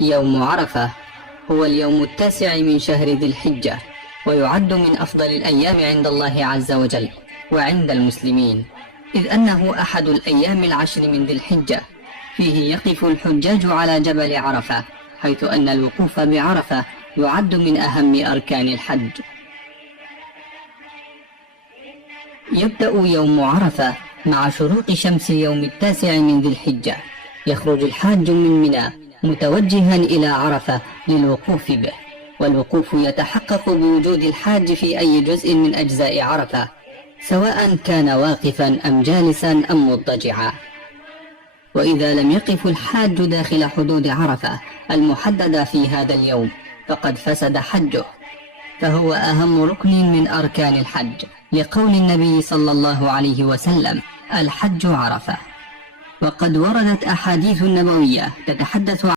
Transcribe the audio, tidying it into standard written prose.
يوم عرفة هو اليوم 9 من شهر ذي الحجة، ويعد من أفضل الأيام عند الله عز وجل وعند المسلمين، إذ أنه أحد الأيام 10 من ذي الحجة، فيه يقف الحجاج على جبل عرفة، حيث أن الوقوف بعرفة يعد من أهم أركان الحج. يبدأ يوم عرفة مع شروق شمس يوم 9 من ذي الحجة، يخرج الحاج من منى متوجها إلى عرفة للوقوف به، والوقوف يتحقق بوجود الحاج في أي جزء من أجزاء عرفة، سواء كان واقفا أم جالسا أم مضطجعا. وإذا لم يقف الحاج داخل حدود عرفة المحددة في هذا اليوم فقد فسد حجه، فهو أهم ركن من أركان الحج، لقول النبي صلى الله عليه وسلم: الحج عرفة. وقد وردت أحاديث نبوية تتحدث